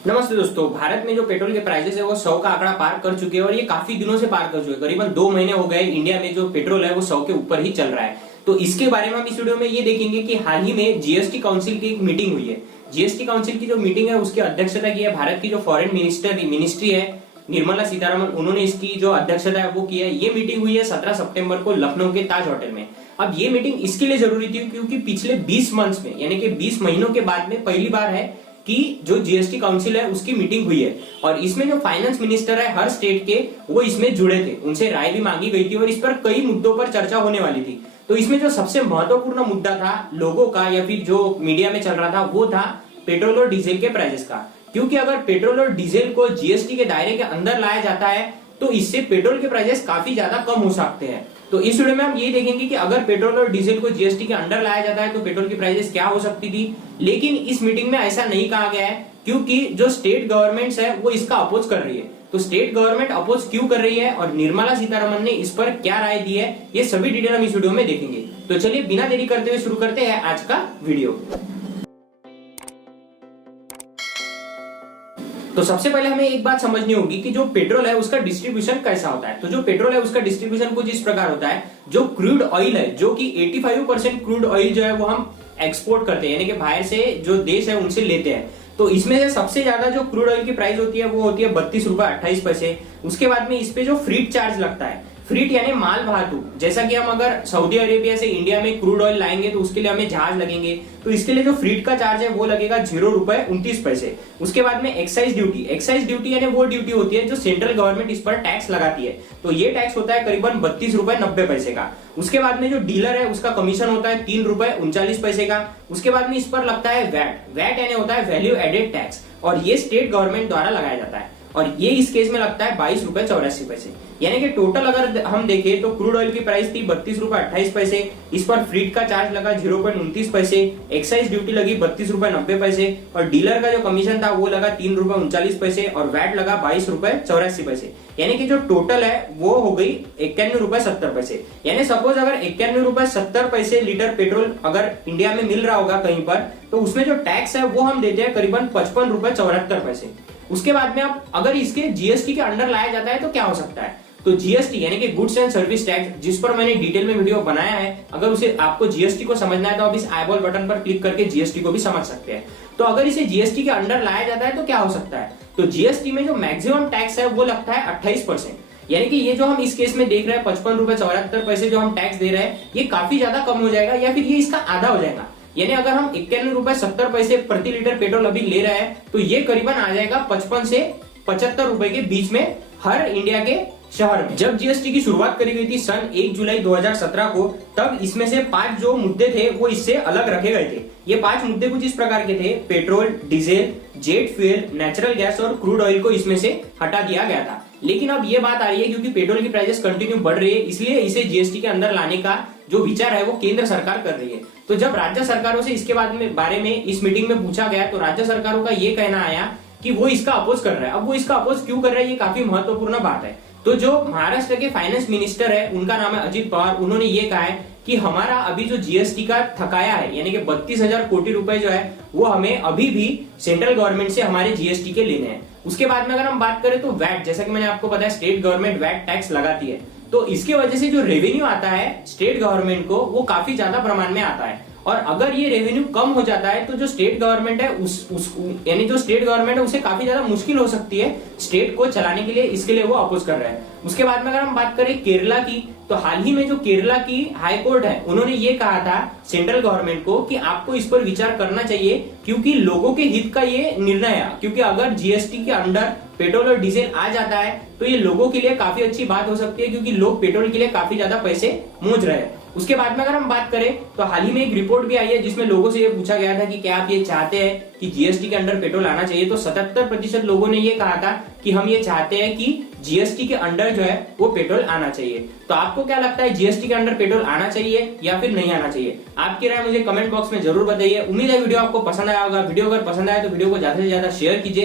नमस्ते दोस्तों। भारत में जो पेट्रोल के प्राइसेस है वो 100 का आंकड़ा पार कर चुके हैं और ये काफी दिनों से पार कर चुके हैं। करीबन 2 महीने हो गए इंडिया में जो पेट्रोल है वो 100 के ऊपर ही चल रहा है। तो इसके बारे में हम इस वीडियो में ये देखेंगे कि हाल ही में जीएसटी काउंसिल की एक मीटिंग हुई है। जीएसटी काउंसिल की जो मीटिंग है उसकी अध्यक्षता की है भारत की जो फॉरेन मिनिस्ट्री है निर्मला सीतारमण, उन्होंने इसकी जो अध्यक्षता है वो की है। ये मीटिंग हुई है 17 सितंबर को लखनऊ के ताज होटल में। अब ये मीटिंग इसके लिए जरूरी थी क्योंकि पिछले 20 मंथ्स में यानी कि 20 महीनों के बाद में पहली बार है कि जो जीएसटी काउंसिल है उसकी मीटिंग हुई है और इसमें जो फाइनेंस मिनिस्टर है हर स्टेट के वो इसमें जुड़े थे, उनसे राय भी मांगी गई थी और इस पर कई मुद्दों पर चर्चा होने वाली थी। तो इसमें जो सबसे महत्वपूर्ण मुद्दा था लोगों का या फिर जो मीडिया में चल रहा था वो था पेट्रोल और डीजल के प्राइसेस का। क्योंकि अगर पेट्रोल और डीजल को जीएसटी के दायरे के अंदर लाया जाता है तो इससे पेट्रोल के प्राइसेस काफी ज्यादा कम हो सकते हैं। तो इस वीडियो में हम ये देखेंगे कि अगर पेट्रोल और डीजल को जीएसटी के अंडर लाया जाता है तो पेट्रोल की प्राइसेस क्या हो सकती थी। लेकिन इस मीटिंग में ऐसा नहीं कहा गया है क्योंकि जो स्टेट गवर्नमेंट्स है वो इसका अपोज कर रही है। तो स्टेट गवर्नमेंट अपोज क्यों कर रही है और निर्मला सीतारमण ने इस पर क्या राय दी है, ये सभी डिटेल हम इस वीडियो में देखेंगे। तो चलिए बिना देरी करते हुए शुरू करते हैं आज का वीडियो। तो सबसे पहले हमें एक बात समझनी होगी कि जो पेट्रोल है उसका डिस्ट्रीब्यूशन कैसा होता है। तो जो पेट्रोल है उसका डिस्ट्रीब्यूशन कुछ इस प्रकार होता है। जो क्रूड ऑयल है, जो कि 85% क्रूड ऑयल जो है वो हम एक्सपोर्ट करते हैं, यानी कि बाहर से जो देश है उनसे लेते हैं। तो इसमें से सबसे ज्यादा जो क्रूड ऑयल की प्राइस होती है वो होती है 32 रुपए 28 पैसे। उसके बाद में इस पे जो फ्रीट चार्ज लगता है, फ्रीट यानी माल भातु, जैसा कि हम अगर सऊदी अरेबिया से इंडिया में क्रूड ऑयल लाएंगे तो उसके लिए हमें जहाज लगेंगे, तो इसके लिए जो फ्रीट का चार्ज है वो लगेगा 0 रुपए 29 पैसे। उसके बाद में एक्साइज ड्यूटी यानी वो ड्यूटी होती है जो सेंट्रल गवर्नमेंट इस पर टैक्स लगाती है। तो ये टैक्स होता है करीबन 32 रुपए 90 पैसे का। उसके बाद में जो डीलर है उसका कमीशन होता है 3 रुपए 39 पैसे का। उसके बाद में इस पर लगता है वैट यानी होता है वैल्यू एडेड टैक्स, और ये स्टेट गवर्नमेंट द्वारा लगाया जाता है और ये इस केस में लगता है 22 रुपए 84 पैसे। यानी कि टोटल अगर हम देखें तो क्रूड ऑयल की प्राइस थी 32 रुपए 28 पैसे, इस पर फ्रीट का चार्ज लगा 0.29 पैसे, एक्साइज ड्यूटी लगी 32 रुपए 90 पैसे और डीलर का जो कमीशन था वो लगा 3 रुपए 39 पैसे और वैट लगा 22 रुपए 84 पैसे। यानी कि जो टोटल है वो हो गई 51 रुपए 70 पैसे। यानी सपोज अगर 51 रुपए 70 पैसे लीटर पेट्रोल अगर इंडिया में मिल रहा होगा कहीं पर, तो उसमें जो टैक्स है वो हम देते हैं करीबन 55 रुपए 74 पैसे। उसके बाद में अब अगर इसके जीएसटी के अंडर लाया जाता है तो क्या हो सकता है। तो जीएसटी यानी कि गुड्स एंड सर्विस टैक्स, जिस पर मैंने डिटेल में वीडियो बनाया है, अगर उसे आपको जीएसटी को समझना है तो आप इस आईबॉल बटन पर क्लिक करके जीएसटी को भी समझ सकते हैं। तो अगर इसे जीएसटी के अंडर लाया जाता है तो क्या हो सकता है। तो जीएसटी में जो मैक्सिमम टैक्स है वो लगता है 28%। यानी कि ये जो हम इस केस में देख रहे हैं 55 रुपए 74 पैसे जो हम टैक्स दे रहे हैं ये काफी ज्यादा कम हो जाएगा या फिर ये इसका आधा हो जाएगा। यानी अगर हम 51 रुपए 70 पैसे प्रति लीटर पेट्रोल अभी ले रहे हैं तो ये करीबन आ जाएगा 55 से 75 रुपए के बीच में हर इंडिया के शहर में। जब जीएसटी की शुरुआत करी गई थी सन 1 जुलाई 2017 को, तब इसमें से 5 जो मुद्दे थे वो इससे अलग रखे गए थे। ये 5 मुद्दे कुछ इस प्रकार के थे। Petrol, diesel, jet fuel, natural gas और क्रूड ऑयल को इसमें से हटा दिया गया था। लेकिन अब ये बात आ रही है क्योंकि पेट्रोल की प्राइसेस कंटिन्यू बढ़ रही है, इसलिए इसे जीएसटी के अंदर लाने का जो विचार है वो केंद्र सरकार कर रही है। तो जब राज्य सरकारों से इसके बारे में इस मीटिंग में पूछा गया तो राज्य सरकारों का ये कहना आया कि वो इसका अपोज कर रहा है। अब वो इसका अपोज क्यों कर रहा है ये काफी महत्वपूर्ण बात है। तो जो महाराष्ट्र के फाइनेंस मिनिस्टर है उनका नाम है अजित पवार, उन्होंने ये कहा है कि हमारा अभी जो जीएसटी का थकाया है यानी कि 32,000 कोटी रुपए जो है वो हमें अभी भी सेंट्रल गवर्नमेंट से हमारे जीएसटी के लेने हैं। उसके बाद में अगर हम बात करें तो वैट, जैसा कि मैंने आपको बताया स्टेट गवर्नमेंट वैट टैक्स लगाती है, तो इसके वजह से जो रेवेन्यू आता है स्टेट गवर्नमेंट को वो काफी ज्यादा प्रमाण में आता है। और अगर ये रेवेन्यू कम हो जाता है तो जो स्टेट गवर्नमेंट है यानी जो स्टेट गवर्नमेंट है उसे काफी ज्यादा मुश्किल हो सकती है स्टेट को चलाने के लिए, इसके लिए वो अपोज कर रहे हैं। उसके बाद में अगर हम बात करें केरला की, तो हाल ही में जो केरला की हाई कोर्ट है उन्होंने ये कहा था सेंट्रल गवर्नमेंट को कि आपको इस पर विचार करना चाहिए क्योंकि लोगों के हित का ये निर्णय है। क्योंकि अगर जीएसटी के अंडर पेट्रोल और डीजल आ जाता है तो ये लोगों के लिए काफी अच्छी बात हो सकती है क्योंकि लोग पेट्रोल के लिए काफी ज्यादा पैसे मूंझ रहे हैं। उसके बाद में अगर हम बात करें तो हाल ही में एक रिपोर्ट भी आई है जिसमें लोगों से ये पूछा गया था कि क्या आप ये चाहते हैं कि जीएसटी के अंडर पेट्रोल आना चाहिए, तो 77% लोगों ने ये कहा था कि हम ये चाहते हैं कि जीएसटी के अंडर जो है वो पेट्रोल आना चाहिए। तो आपको क्या लगता है जीएसटी के अंडर पेट्रोल आना चाहिए या फिर नहीं आना चाहिए? आपकी राय मुझे कमेंट बॉक्स में जरूर बताइए। उम्मीद है वीडियो आपको पसंद आया होगा। वीडियो अगर पसंद आया तो वीडियो को ज्यादा से ज्यादा शेयर कीजिए।